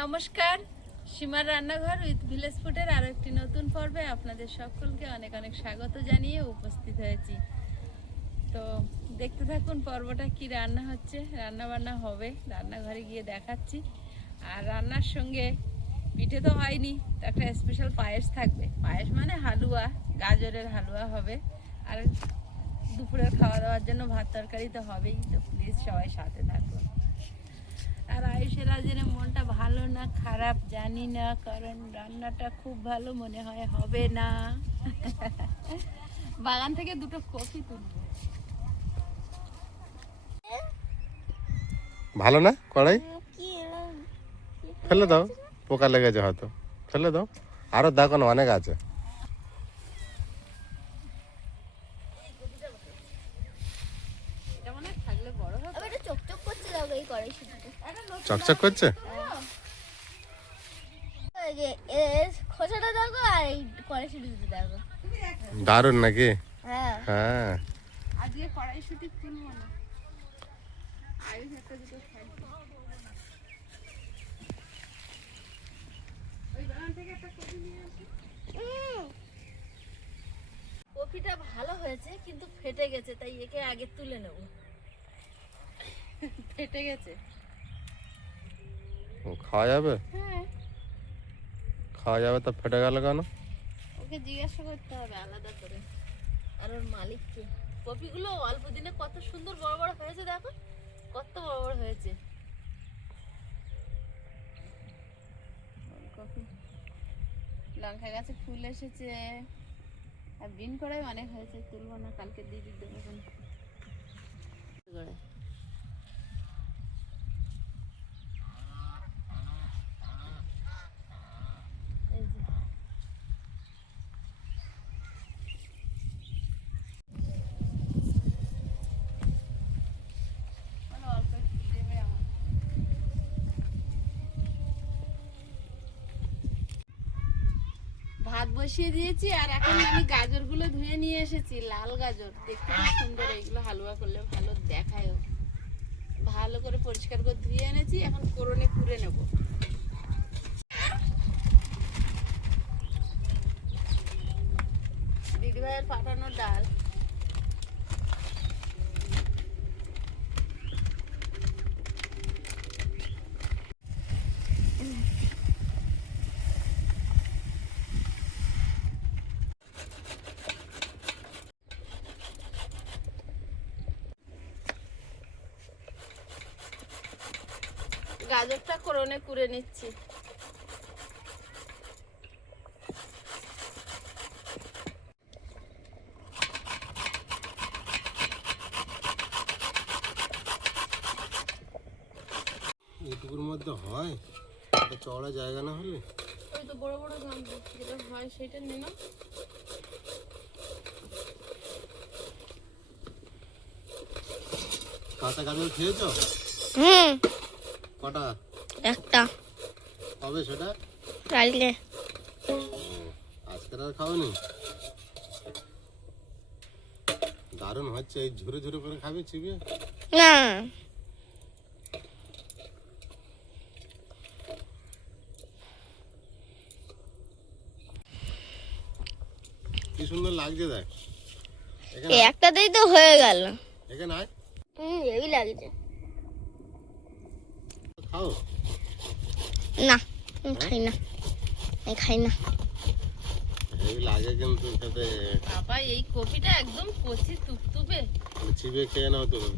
নমস্কার, সীমার রান্নাঘর উইথ ভিলেজ ফুডের আরো একটি নতুন পর্বে আপনাদের সকলকে অনেক অনেক স্বাগত জানিয়ে উপস্থিত হয়েছি। তো দেখতে থাকুন পর্বটা কি রান্না হচ্ছে, রান্না বান্না হবে, রান্নাঘরে গিয়ে দেখাচ্ছি। আর রান্নার সঙ্গে পিঠে তো হয়নি, তো একটা স্পেশাল পায়েস থাকবে। পায়েস মানে হালুয়া, গাজরের হালুয়া হবে। আর দুপুরের খাওয়া দাওয়ার জন্য ভাত তরকারি তো হবেই। তো প্লিজ সবাই সাথে থাকুন। আর আয়ুষের আজের মনটা ভালো না খারাপ জানি না, কারণ রান্নাটা খুব ভালো মনে হয় হবে না। বাগান থেকে দুটো কফি তুলবো। ভালো না কড়াই ফেলে দাও, পোকা লেগেছে হয়তো, ফেলে দাও। আরো দেখো না, অনেক আছে। চকচক করছে, দারুন নাকি? হ্যাঁ, আজকে কড়াইশুঁটি তুলবো না, আয়ুষ একটা দুটো খাইছে। ওই বাগান থেকে একটা কফি নিয়ে আসি। কফিটা ভালো হয়েছে কিন্তু ফেটে গেছে, তাই একে আগে তুলে নেব। ফেটে গেছে, খাওয়া যাবে? হ্যাঁ খাওয়া যাবে, তো ফেটে গেল কেন? ওকে জিজ্ঞাসা করতে হবে আলাদা করে। আর ওর মালিককে। কপিগুলো অল্প দিনে কত সুন্দর বড় বড় হয়েছে, দেখো কত বড় বড় হয়েছে কপি। লঙ্কা গাছে ফুল এসেছে, আর বিন কড়াই অনেক হয়েছে, তুলবো না, কালকে দিদি দেবো। ভাত বসিয়ে দিয়েছি, আর এখন আমি গাজরগুলো ধুয়ে নিয়ে এসেছি। লাল গাজর দেখতে খুব সুন্দর, এইগুলো হালুয়া করলে ভালো দেখায়ও। ভালো করে পরিষ্কার করে ধুয়ে এনেছি, এখন কোরনে পুড়ে নেব। দিদি ভাইয়ের পাঠানো ডাল, গাজরটা কোরনে পুড়ে নিচ্ছি। এইটুকুর মধ্যে হয়, চওড়া জায়গা না হলে। ওই তো বড় বড় গাজর যেটা হয় সেটা নে না। কাঁচা গাজর খেয়েছো? কটা? একটা। কবে সেটা? কালকে। আজকে আর খাওনি? দারুণ হচ্ছে, এই ঝুরে ঝুরে করে খাবে চিবিয়ে? না, কি সুন্দর লাগছে দেখ। একটাতেই তো হয়ে গেল। এখানে আয়, এই লাগছে। খাও। না, খাই না, খাই না। এই লাগে কিন্তু খেতে। বাবা এই কপিটা একদম কচি তুপতুপে, চিবিয়ে খেয়ে নাও তুমি।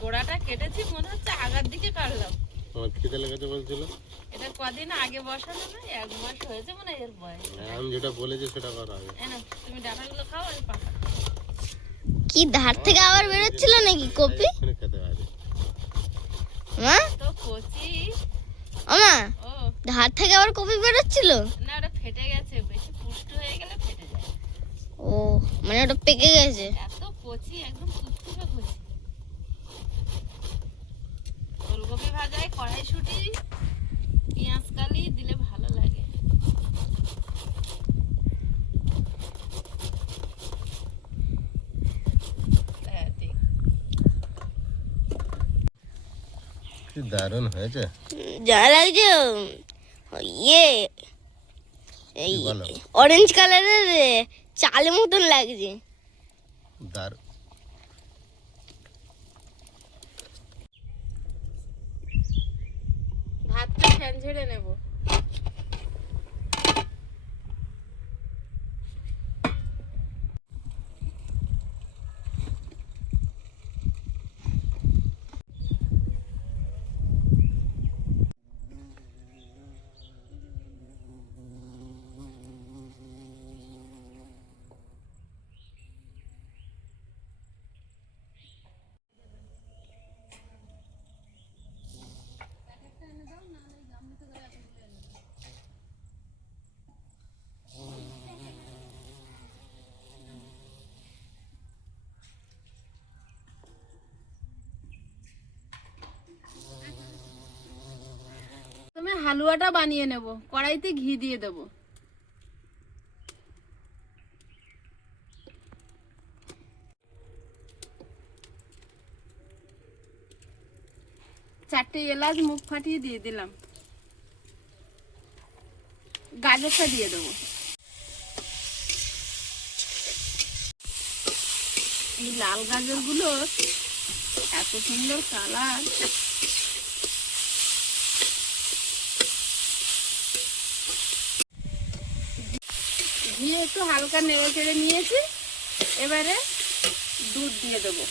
গোড়াটা কেটেছি, মনে হচ্ছে আগার দিকে কাটলাম। তোমার খিদে লেগেছে বলছিল। এটা কদিন আগে বসানো, না 1 মাস হয়েছে মনে হয় এর বয়স। আমি যেটা বলেছি সেটা করো আগে। এনো তুমি ডাটাগুলো খাও, আমি পাকা। কি ধার থেকে আবার বেরোচ্ছিল নাকি কপি? খেতে পারি মা, তো কচি। আমা, ও ধার থেকে আবার কপি বেরোচ্ছিল? না, ওটা ফেটে গেছে, বেশি পুষ্ট হয়ে গেলে ফেটে যায়। ও, মানে ওটা পেকে গেছে। এত কচি, একদম তুপতুপে কচি। ফুলকপি ভাজায় কড়াইশুঁটি, পেঁয়াজ কালি দিলে ভালো লাগে। কি দারুণ হয়েছে। যা লাগছে ইয়ে এই কি বলো? অরেঞ্জ কালারের চালের মতন লাগছে। দার ভাতটা ফ্যান ঝেড়ে নেব। প্রথমে হালুয়াটা বানিয়ে নেব। কড়াইতে ঘি দিয়ে দেব। চারটে এলাচ মুখ ফাটিয়ে দিয়ে দিলাম। গাজরটা দিয়ে দেবো। এই লাল গাজরগুলো এত সুন্দর কালার। ঘি একটু হালকা নেড়ে চেড়ে নিয়েছি। এবারে দুধ দিয়ে দেবো।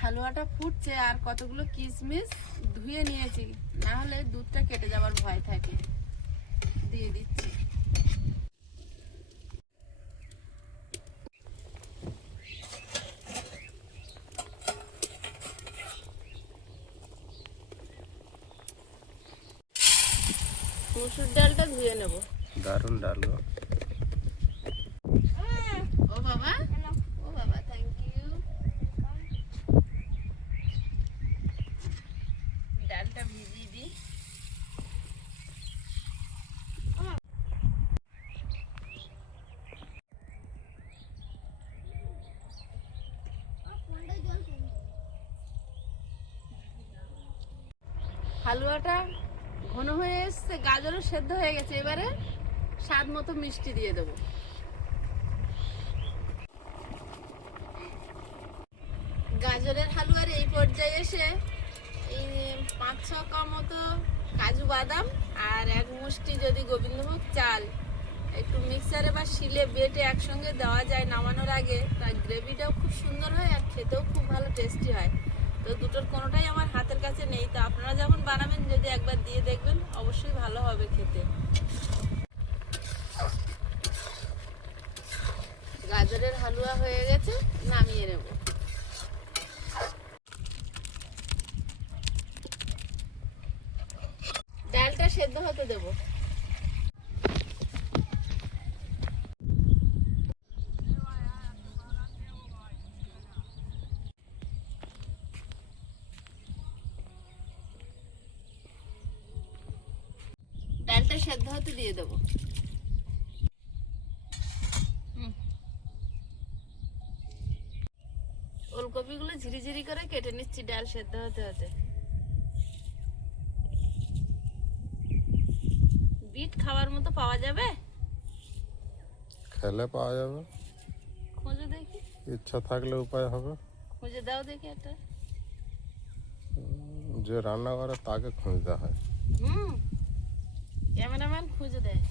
হালুয়াটা ফুটছে আর কতগুলো কিশমিশ ধুয়ে নিয়েছি, না হলে দুধটা কেটে যাওয়ার ভয় থাকে। দিয়ে দিচ্ছি। মসুর ডালটা ধুয়ে নেব। দারুণ ডাল গো। ও বাবা, ও বাবা, থ্যাংক ইউ। ডালটা ভিজিয়ে দিই। হালুয়াটা ঘন হয়ে এসছে, গাজরও সেদ্ধ হয়ে গেছে। এবারে স্বাদ মতো মিষ্টি দিয়ে দেবো। গাজরের হালুয়ার এই পর্যায়ে এসে এই 5-6 কা মতো কাজু বাদাম আর এক মুষ্টি যদি গোবিন্দভোগ চাল একটু মিক্সারে বা শিলে বেটে একসঙ্গে দেওয়া যায় নামানোর আগে, তার গ্রেভিটাও খুব সুন্দর হয় আর খেতেও খুব ভালো টেস্টি হয়। তো দুটোর কোনোটাই আমার হাতের কাছে নেই। তো আপনারা যখন বানাবেন যদি একবার দিয়ে দেখবেন, অবশ্যই ভালো হবে খেতে। গাজরের হালুয়া হয়ে গেছে, নামিয়ে নেব। ডালটা সেদ্ধ হতে দেব। ডালটা সেদ্ধ হতে দিয়ে দেবো। ওলকপিগুলো ঝিরিঝিরি করে কেটে নিচ্ছি ডাল সেদ্ধ হতে হতে। বিট খাওয়ার মতো পাওয়া যাবে? খেলে পাওয়া যাবে, খুঁজে দেখি। ইচ্ছা থাকলে উপায় হবে। খুঁজে দাও দেখি একটা। যে রান্না করে তাকে খুঁজতে হয়। ক্যামেরাম্যান খুঁজে দেয়।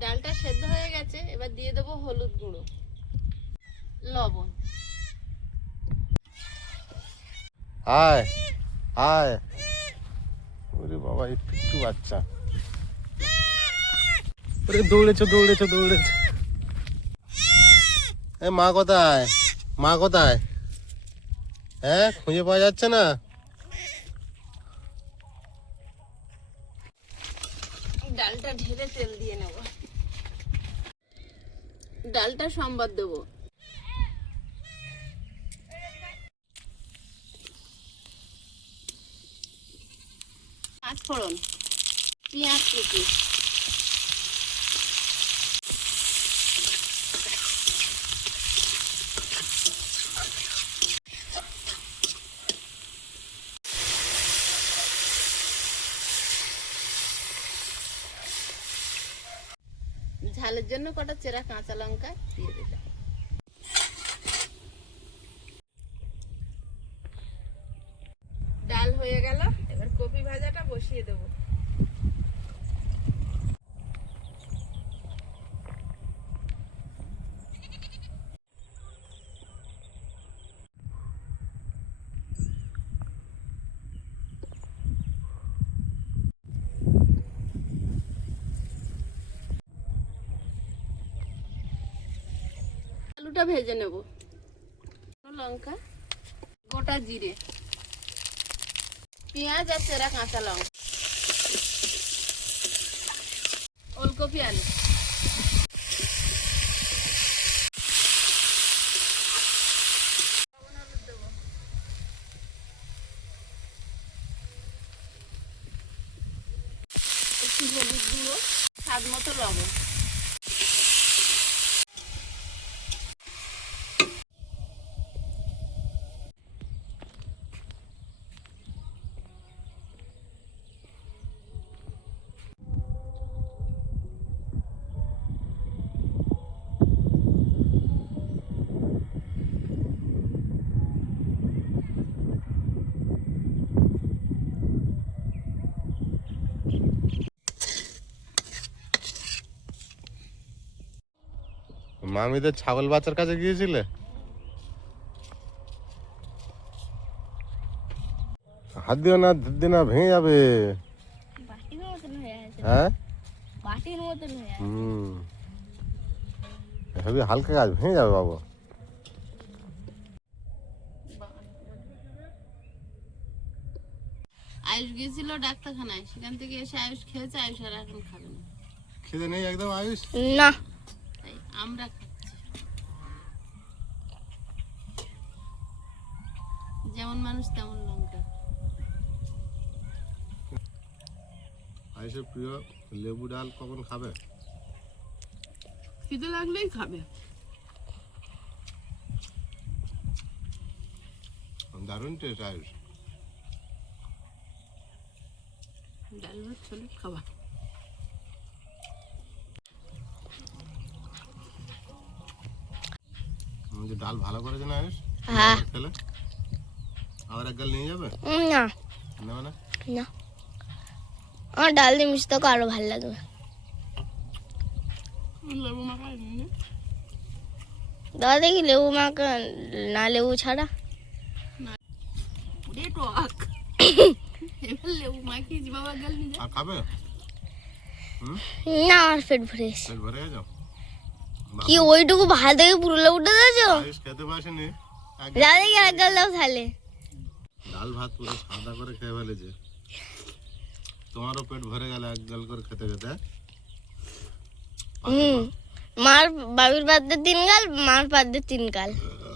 ডালটা সেদ্ধ হয়ে গেছে, এবার দিয়ে দেবো হলুদ গুঁড়ো, লবণ। আয় আয়, ওরে বাবা এই পিট্টু বাচ্চা, ওরে দৌড়েছে দৌড়েছে দৌড়েছে। এ মা কোথায়, মা কোথায়? হ্যাঁ খুঁজে পাওয়া যাচ্ছে না। ডালটা ঢেলে তেল দিয়ে নেব, ডালটা সম্বাদ দেবো। পাঁচ ফোড়ন, পেঁয়াজ কুচি, ঝালের জন্য কটা চেরা কাঁচা লঙ্কা দিয়ে দিলাম। ডাল হয়ে গেল, এবার কপি ভাজাটা বসিয়ে দেব। আলুটা ভেজে নেব। লঙ্কা, গোটা জিরে, পেঁয়াজ আর চেরা কাঁচা লঙ্কা, ওলকপি আলু, একটু হলুদ গুঁড়ো, স্বাদ মতো লবণ। মামিদের ছাগল বাচ্চার কাছে গিয়েছিলে? হাত দিও না, দিদি না ভেঙে যাবে। বাটির মতন হয়ে আছে, হ্যাঁ বাটির মতন হয়ে আছে। হেবি হালকা কাজ, ভেঙে যাবে বাবু। আয়ুষ গিয়েছিল ডাক্তারখানায়, সেখান থেকে এসে আয়ুষ খেয়েছে, আয়ুষ আর এখন খাবে না। খিদে নেই একদম আয়ুষ? না, তাই আমরা খাচ্ছি, যেমন মানুষ তেমন লঙ্কা। আয়ুষের প্রিয় লেবু ডাল কখন খাবে? খিদে লাগলেই খাবে। দারুণ টেস্ট আয়ুষ। ডাল ভাত ছোলে খাবার। যে ডাল ভালো করেছে না আয়ুষ? হ্যাঁ। আবার খেলে আবার এক গাল নিয়ে যাবে? না নেবে না? না, আমার ডাল দিয়ে মিষ্টি তো আরো ভালো লাগবে। লেবু মাখা নিয়ে দাদা দেখি লেবু মাখা না লেবু ছাড়া। পুরে টক। এবার লেবু মাখিয়েছি, বাবা গেল নিয়ে যা। আর খাবে? না, আমার পেট ভরে গেছে। পেট ভরে গেছে? কি ওইটুকু ভাত থেকে পুরো উঠে দিয়েছো? আয়ুষ খেতে পারেনি। দাদা দেখি এক গাল দাও তাহলে। ডাল ভাত পুরো সাদা করে খেয়ে ফেলেছে। তোমারও পেট ভরে গেল এক গাল করে খেতে খেতে। মার বাবির পাদ্যে 3 গাল, মার পাদ্যে 3 গাল।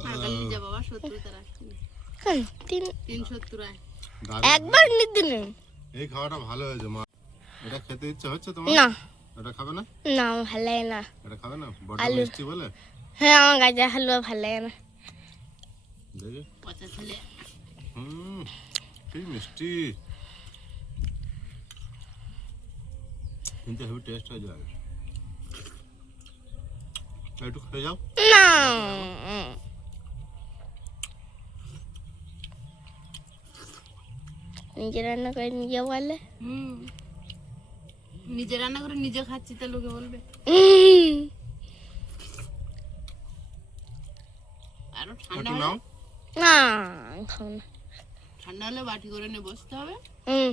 আর গাল নিয়ে যা বাবা, 70 রাখছি। হ্যাঁ, 370 আয়। দারুণ। একবার নিতে নেই। এই খাওয়াটা ভালো হয়েছে মা। এটা খেতে ইচ্ছা হচ্ছে তোমার? না এটা খাবে না? না, আমার ভালো লাগে না। এটা খাবে না? বড় আলু। মিষ্টি বলে? হ্যাঁ, আমার গাজর হালুয়া ভালো লাগে না। দেখি। পচা ছেলে। কি মিষ্টি, কিন্তু হেভি টেস্ট হয়ে যায়। একটু খেয়ে যাও। না, নিজে রান্না করে নিজে বলে। নিজে রান্না করে নিজে খাচ্ছি, তা লোকে বলবে। আরো ঠান্ডা একটু হলে নাও। না, খাও না। ঠান্ডা হলে বাটি করে নিয়ে বসতে হবে। হুম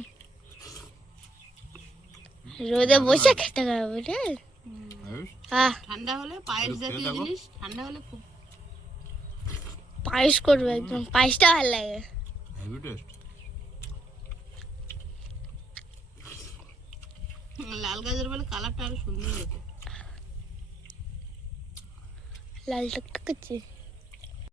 রোদে বসে খেতে হবে রে। আয়ুষ, আহ ঠান্ডা হলে পায়েস একটু খেয়ে জাতীয় দেখো। জিনিস ঠান্ডা হলে খুব পায়েস করবে একদম, পায়েসটা ভালো লাগে। Heavy taste. লাল গাজর বলে কালারটা আরো সুন্দর হতো। লাল টকটক করছে।